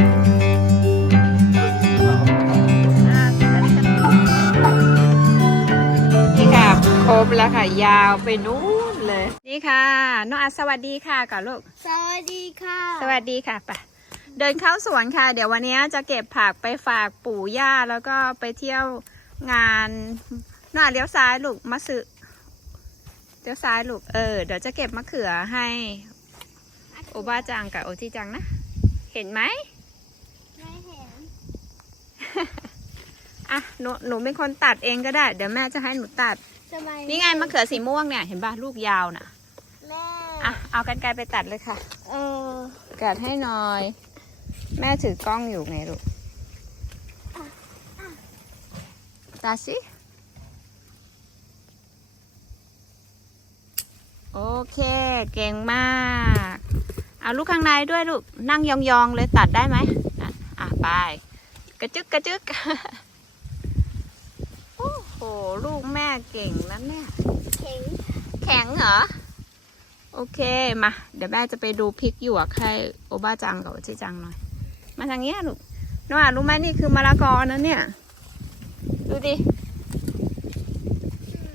นี่ค่ะครบแล้วค่ะ ยาวไปนู้นเลย นี่ค่ะน้องอาสวัสดีค่ะก่อนลูก สวัสดีค่ะ สวัสดีค่ะไปเดินเข้าสวนค่ะ เดี๋ยววันนี้จะเก็บผักไปฝากปู่ย่าแล้วก็ไปเที่ยวงานหน้าเลี้ยวซ้ายลูกมะสึเลี้ยวซ้ายลูกเออเดี๋ยวจะเก็บมะเขือให้ โอบ้าจังกับโอจิจังนะ เห็นไหม ไม่เห็น อะหนูหนูเป็นคนตัดเองก็ได้ เดี๋ยวแม่จะให้หนูตัดทำไมนี่ไงมะเขือสีม่วงเนี่ยเห็นป่ะลูกยาวน่ะ แม่อะเอากันไกลไปตัดเลยค่ะ เออกัดให้หน่อย แม่ถือกล้องอยู่ไงลูกตัดสิโอเค เก่งมากเอาลูกข้างในด้วยลูกนั่งยองๆเลยตัดได้ไหมอะอะไปกระจึกกระจึก โอ้โหลูกแม่เก่งนะเนี่ยเข็ง แข็งเหรอ โอเค มา เดี๋ยวแม่จะไปดูพริกหยวกให้โอบ้าจังกับโอชิจังหน่อย มาทางเนี้ยลูกน้องอะรู้ไหมนี่คือมะละกอนะเนี่ย ดูดิ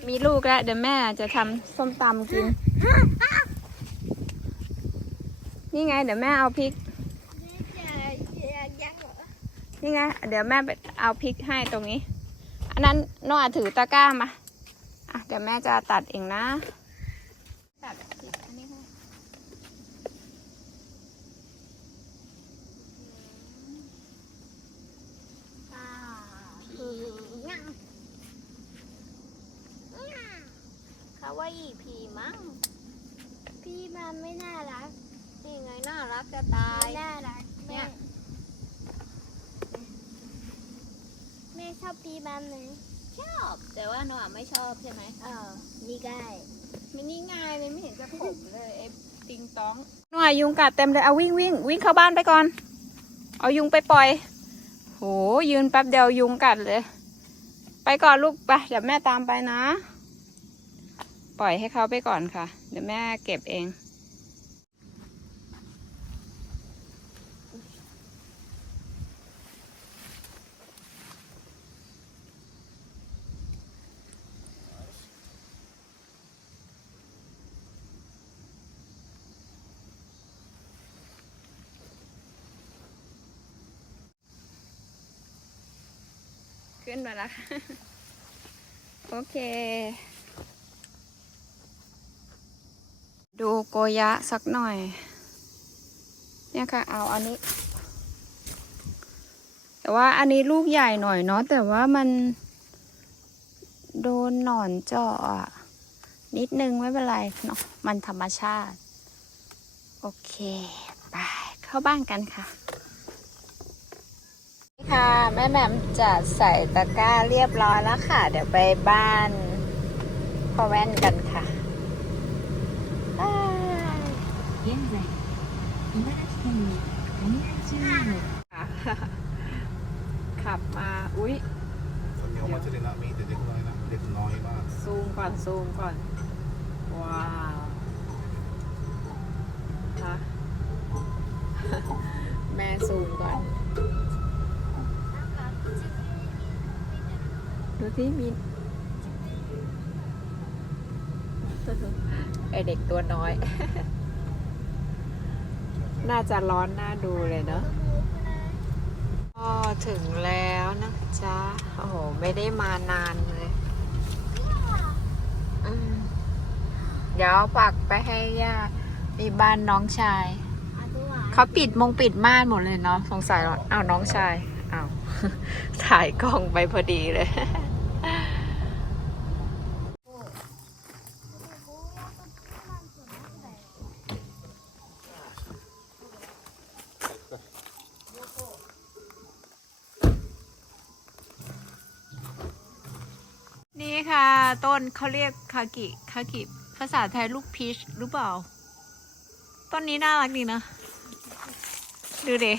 มีลูกแล้ว เดี๋ยวแม่จะทำส้มตำกิน นี่ไง เดี๋ยวแม่เอาพริกจะจะยังเหรอนี่ไง เดี๋ยวแม่ไปเอาพริกให้ตรงนี้ อันนั้นน้องอะถือตะกร้ามาอะเดี๋ยวแม่จะตัดเองนะ ตัดพริกอันนี้ให้อ่าคือยังคาวาอิพีมั้ง พี่มันไม่น่ารักนี่ไงน่ารักจะตายไม่น่ารักเนี่แม่ย แม่ชอบพี่มันไหมชอบ แต่ว่าน้องอะไม่ชอบใช่ไหมเออนี่ได้มันนี่ง่ายเลยไม่เห็นจะขมเลยไอ้ติงตองน้องอะยุงกัดเต็มเลยเอาวิ่งวิ่งวิ่งเข้าบ้านไปก่อน เอายุงไปปล่อย โหยืนแป๊บเดียวยุงกัดเลย ไปก่อนลูกไปเดี๋ยวแม่ตามไปนะ ปล่อยให้เขาไปก่อนค่ะ เดี๋ยวแม่เก็บเอง ขึ้นมาแล้วค่ะโอเค ดูโกยะสักหน่อย เนี่ยค่ะ เอาอันนี้ แต่ว่าอันนี้ลูกใหญ่หน่อยเนาะแต่ว่ามัน โดนหนอนเจาะอะนิดนึงไม่เป็นไรเนาะมันธรรมชาติ โอเค ไป เข้าบ้านกันค่ะ ค่ะแม่แหม่มจะใส่ตะกร้าเรียบร้อยแล้วค่ะ เดี๋ยวไปบ้านพ่อแว่นกันค่ะบายขับมา อุ๊ยตอนนี้เขมีแต่เด็กน้อยนะเด็กน้อยมากซูมก่อนซูมก่อน ว้าวฮะแม่ซูมก่อน ดูที่มีไอเด็กตัวน้อย น่าจะร้อนน่าดูเลยเนาะก็ถึงแล้วนะจ๊ะ โอ้โห ไม่ได้มานานเลยเดี๋ยวฝากไปให้ย่าที่บ้านน้องชาย เขาปิดมงปิดม่านหมดเลยเนาะสงสัยอ้าวน้องชายอ้าวถ่ายกล้องไปพอดีเลย นี่ค่ะ ต้น เขาเรียกคากิคากิภาษาไทยลูกพีชหรือเปล่า ต้นนี้น่ารักดีนะ ดูดิ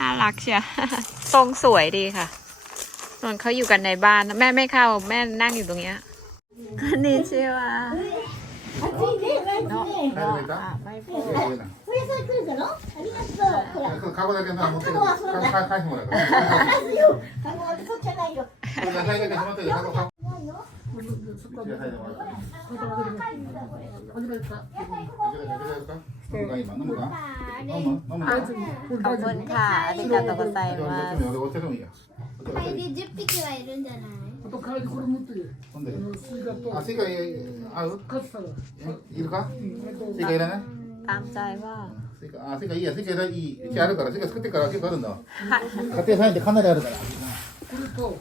น่ารักเชียทรงสวยดีค่ะส่วนเขาอยู่กันในบ้าน แม่ไม่เข้า แม่นั่งอยู่ตรงเนี้ยอันนี้เชื่อว่า เนาะเนาะอ่ะไม่พูด เด็กเลยนะ カゴだけな持ってる。カゴ返してもらうから。カゴで取っちゃないよ。これ野菜だけしまってる。カゴカゴ。ないよ。野菜でもらう。飲むか今飲むか。 ป่าเด็ 飲 ก む飲むか。 ขอบคุณค่ะอาริกาโตโกไซมาส 俺お茶でもいいや。 ใครดี10匹はいるんじゃないあと帰りこれ持ってる。飲んであ。のスイカとあ、スイカ合う？カツサラ。いるか？うん、あとスイカいらない？ ตามใจว่า スイカあ、スイカいいや。スイカいい。うちあるからスイカ作ってから結構あるんだ。家庭菜園ってかなりあるから。 これと、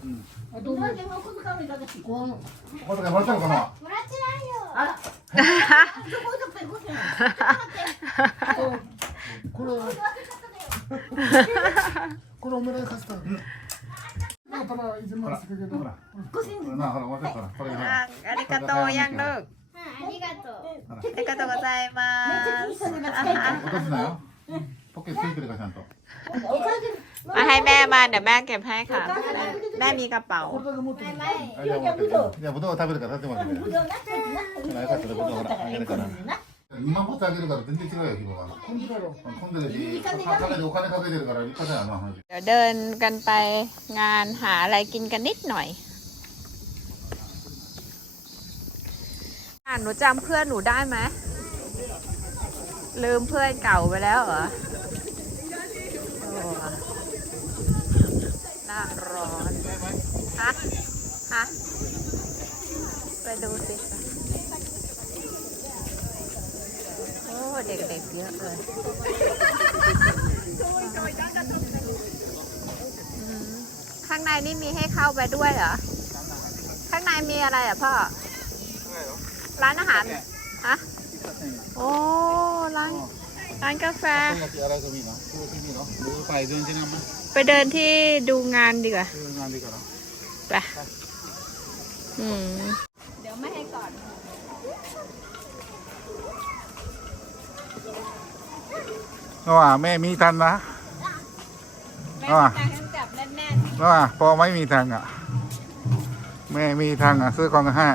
あとね、お小遣いもらったのかな？もらってないよ。あ。ら。これこれおめでとうしたの。だから一万するけど、ほ、これありがとうヤング。ありがとう。ありがとうございます。 ポッケついてるかちゃんと。お金で。 มาให้แม่มาเดี๋ยวแม่เก็บให้ค่ะ แม่มีกระเป๋า これだけ持ってる。バイバイあじゃあ持ってるじゃあぶどう食べるから立ってもらってくれ。ぶどうなってるな。ほらよかったらぶどうほらあげるから。今持ってあげるから全然違うよ規模が。こんだろ。混んでるし、かけてお金かけてるから立派だよな。 เดี๋ยวเดินกันไปงานหาอะไรกินกันนิดหน่อยอ่ะหนูจำเพื่อนหนูได้ไหมลืมเพื่อนเก่าไปแล้วเหรอ าร้อนฮะฮะไปดูสิโอ้เด็กๆเยอะเลยข้างในนี่มีให้เข้าไปด้วยเหรอ ข้างในมีอะไรอะพ่อ ร้านอาหารฮะโอ้ร้านร้านกาแฟ อะไรก็มีเนาะที่นี่เนาะหรือไปเดินใช่ไหมั้ ไปเดินที่ดูงานดีกว่า ดูงานดีกว่าไปอืมเดี๋ยวไม่ให้ก่อน ว่าแม่มีทันนะว่าว่าพอไม่มีทางอะ แม่มีทางอะ ซื้อของห้า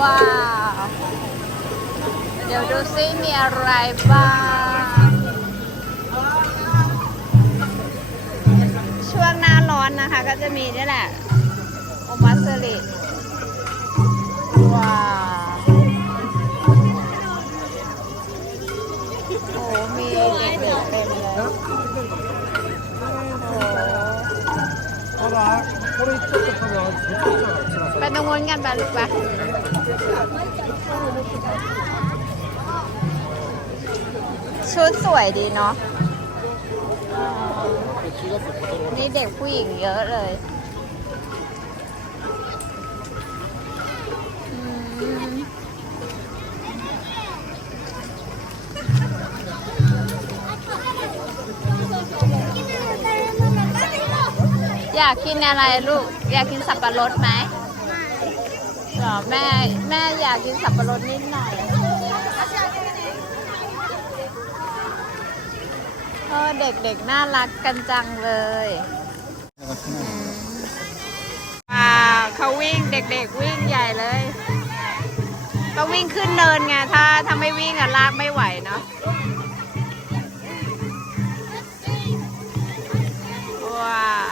ว้าว เดี๋ยวดูซิมีอะไรบ้าง ช่วงหน้าร้อนนะคะ ก็จะมีนี่แหละโอมาเซริว้าวโอ้มีเด็กเต็มเลยโอ้ไปตรงนู้นกันไปลูกไป ชุดสวยดีเนาะนี่เด็กผู้หญิงเยอะเลยอืมอยากกินอะไรลูก อยากกินสับปะรดไหมเหรอแม่แม่อยากกินสับปะรดนิดหน่อยเออเด็กๆ น่ารักกันจังเลยอืมว้าวเขาวิ่งเด็กๆ วิ่งใหญ่เลย ก็วิ่งขึ้นเนินไง ถ้าถ้าไม่วิ่งอะลากไม่ไหวเนาะ ว้าว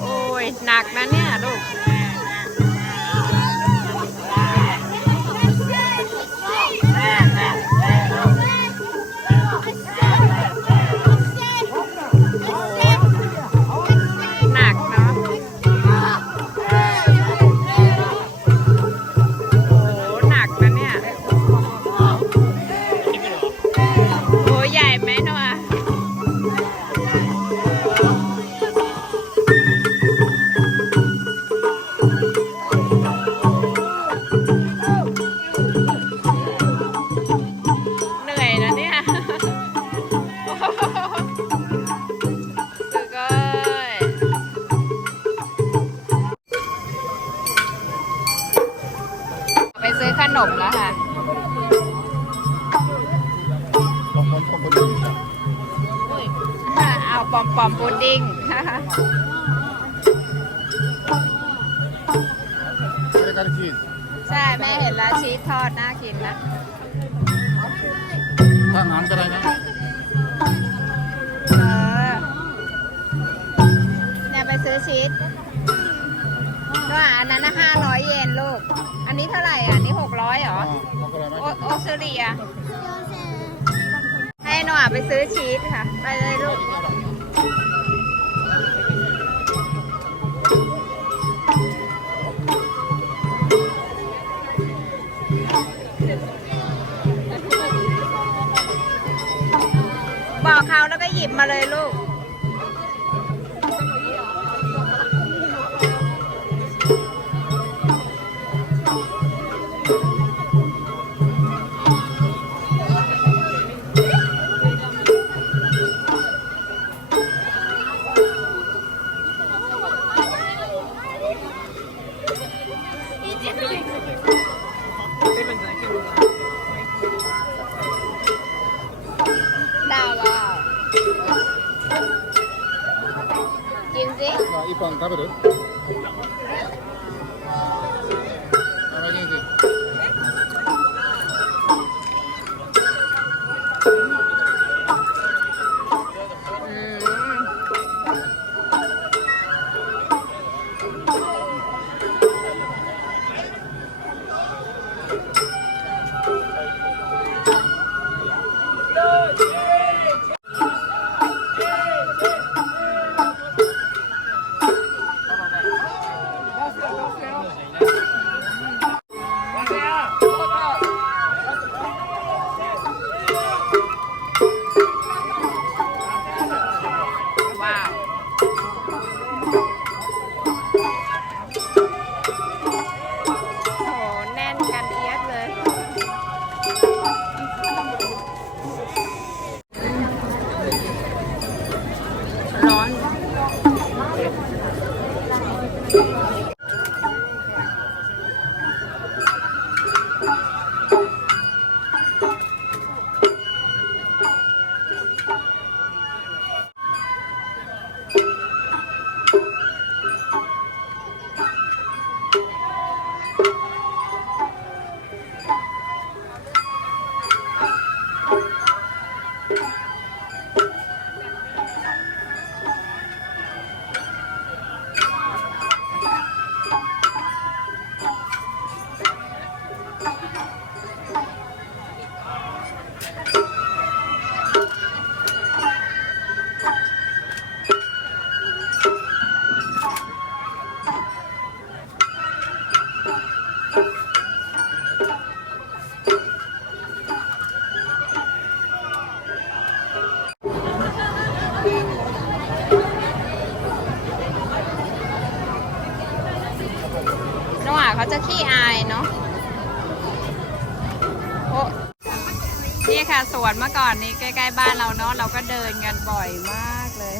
โอ้ย หนักนะเนี่ย ใช่แม่เห็นแล้วชีสทอดน่ากินนะถ้างั้นก็ได้นะเออเนี่ยไปซื้อชีสว่าอันนั้นนะห้าร้อยเยนลูก อันนี้เท่าไหร่อะอันนี้หกร้อยเหรออ่าเอาก็ได้ไหมโอออสเตรเลียให้หน่อยไปซื้อชีสค่ะ ไปเลยลูก บอกเขาแล้วก็หยิบมาเลยลูก 까베르? Yeah. เขาจะขี้อายเนาะโอ้นี่ค่ะสวนเมื่อก่อนนี้ใกล้ ๆ บ้านเราเนาะเราก็เดินกันบ่อยมากเลย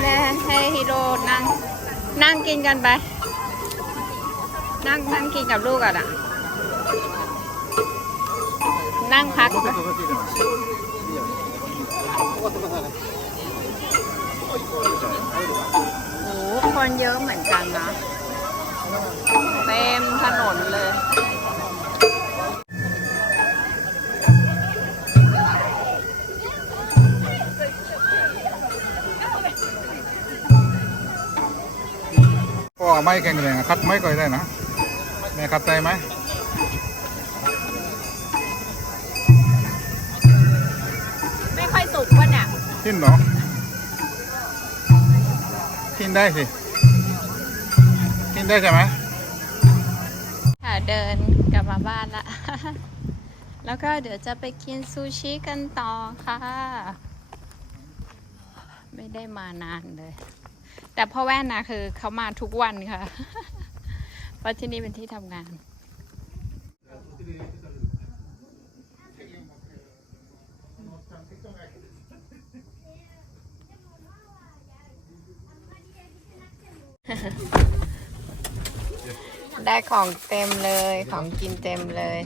เนี่ยให้ฮิโร่นั่งนั่งกินกันไป นั่งนั่งกินกับลูกก่อนอะนั่งพัก คนเยอะเหมือนกันนะ เต็มถนนเลยพ่อไม่แข็งแรงอะคัดไม่ก่อยได้นะแม่คัดใจไหมไม่ค่อยสุกวะเนี่ยกินเหรอกินได้สิกิน ได้ใช่ไหมค่ะเดินกลับมาบ้านละ แล้วก็เดี๋ยวจะไปกินซูชิกันต่อค่ะ ไม่ได้มานานเลย แต่พ่อแว่นนะคือเขามาทุกวันค่ะ เพราะที่นี่เป็นที่ทำงาน ได้ของเต็มเลย ของกินเต็มเลย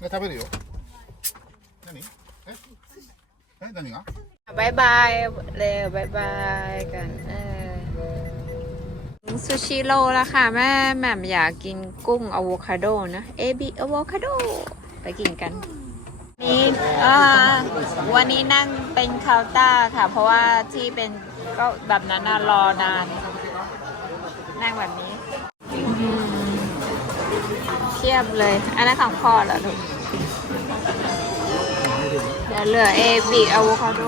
ね食べるよ 何ええ何が บายบายเร็วบายบายกันเออถึงซูชิโร่แล้วค่ะ แม่แหม่มอยากกินกุ้งอะโวคาโดนะเอบิอะโวคาโดไปกินกัน นี้อ่าวันนี้นั่งเป็นเคาน์เตอร์ค่ะ เพราะว่าที่เป็นก็แบบนั้นน่ะรอนาน นั่งแบบนี้อืมเทียบเลย อันนั้นของพ่อเหรอลูกเดี๋ยวเหลือเอบิอะโวคาโด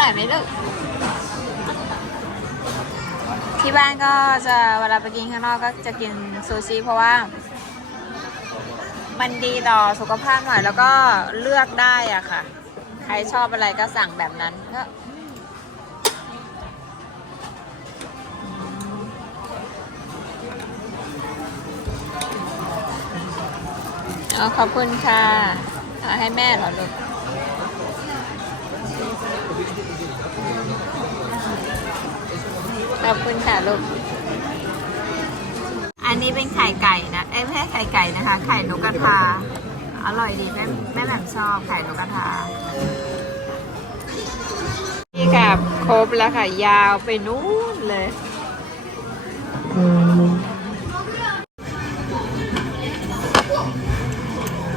ร่อยไหมลูก ที่บ้านก็จะเวลาไปกินข้างนอกก็จะกินซูชิเพราะว่า มันดีต่อสุขภาพหน่อยแล้วก็เลือกได้อะค่ะ ใครชอบอะไรก็สั่งแบบนั้นก็เอาขอบคุณค่ะให้แม่เหรอลูก ขอบคุณค่ะลูก อันนี้เป็นไข่ไก่นะ เอ้ยไม่ใช่ไข่ไก่นะคะ ไข่นกกระทา อร่อยดีแม่แม่แหม่มชอบไข่นกกระทา นี่ค่ะครบแล้วค่ะ ยาวไปนู้นเลย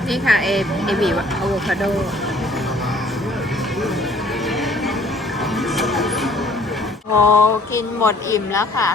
นี่ค่ะ เอเอบีอะโวคาโด โอ้กินหมดอิ่มแล้วค่ะ